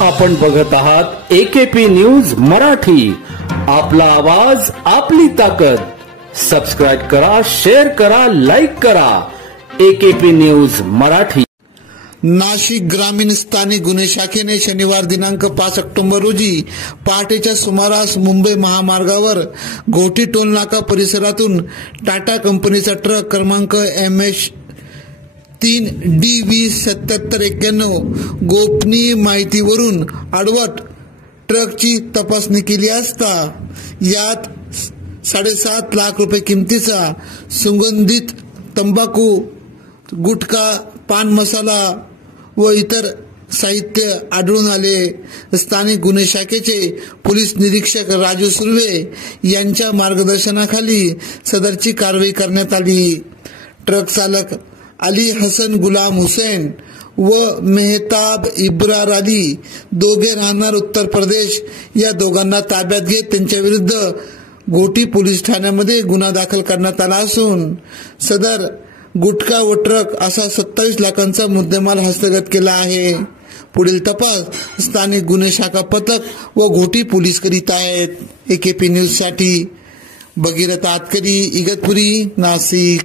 आपण बघत आहात एकेपी न्यूज मराठी। आपला आवाज आपली ताकद। सबस्क्राइब करा, शेअर करा, लाईक करा। AKP news Marathi. नाशिक ग्रामीण स्थानिक गुन्हे शाखेने शनिवार दिनांक 5 ऑक्टोबर रोजी पहाटेच्या सुमारास मुंबई महामार्गावर घोटी टोलनाका परिसरातून टाटा कंपनीचा ट्रक क्रमांक MH 3DV7791 गोपनीय माहितीवरून अडवट ट्रकची तपासणी केली असता यात 7.5 लाख रुपये किमतीचा सुगंधित तंबाखू, गुटखा, पान मसाला व इतर साहित्य आढळून आले। स्थानिक गुन्हे शाखेचे पोलीस निरीक्षक राजू सुर्वे यांच्या मार्गदर्शनाखाली सदरची कारवाई करण्यात आली। ट्रक चालक अली हसन गुलाम हुसैन व मेहताब इब्रार अली दोघे राहणार उत्तर प्रदेश या दोघांना ताब्यात घेत त्यांच्या विरुद्ध घोटी पोलीस ठाण्यामध्ये गुन्हा दाखल करण्यात आला असून सदर गुटखा व ट्रक असा 27 लाखांचा मुद्देमाल हस्तगत केला आहे। पुढील तपास स्थानिक गुन्हे शाखा पथक व घोटी पोलीस करीत आहेत। एकेपी न्यूज साठी भगीरथ आतकरी, इगतपुरी, नाशिक।